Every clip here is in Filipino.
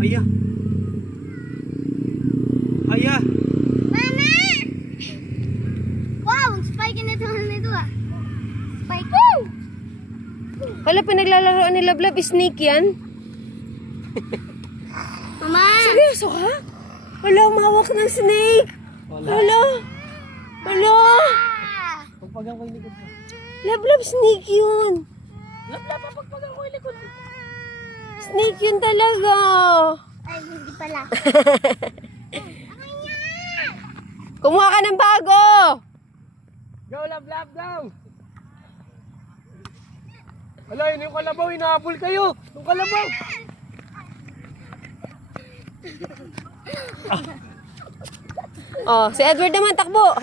Aya. Aya. Mama! Wow, spike na ito ah. Spike. Woo! Wala, pinaglalaroan ni Lablab, snake yan. Mama! Seryoso ka? Wala, umawak ng snake. Wala. Wala. Pagpagang ko yung likod mo. Lablab, snake yun. Lablab, pagpagang ko yung likod mo. Snake yun talaga. Ay, hindi pala. Kumuha ka ng bago. Go, Lablab, go! Wala, yun yung kalabaw, hinahabol kayo! Yung kalabaw! Oh, si Edward naman takbo.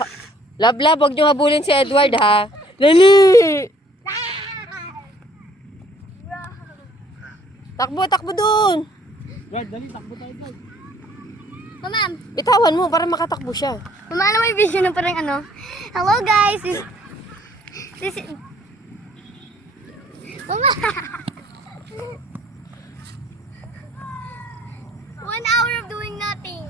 Lablab, huwag niyo habulin si Edward, ha? Lali! Takbo, takbo dun. Guard, dali, takbo tayo, guard. Mama, Bitawan mo para makatakbo siya. mama, ano may video na parang ano? Hello guys, this is... Mama! 1 hour of doing nothing.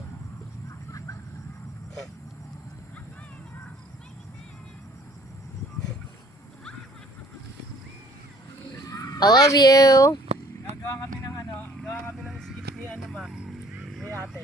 I love you. Gagawa kami ng ano, gawa kami ng skit ni ano ma, ni ate.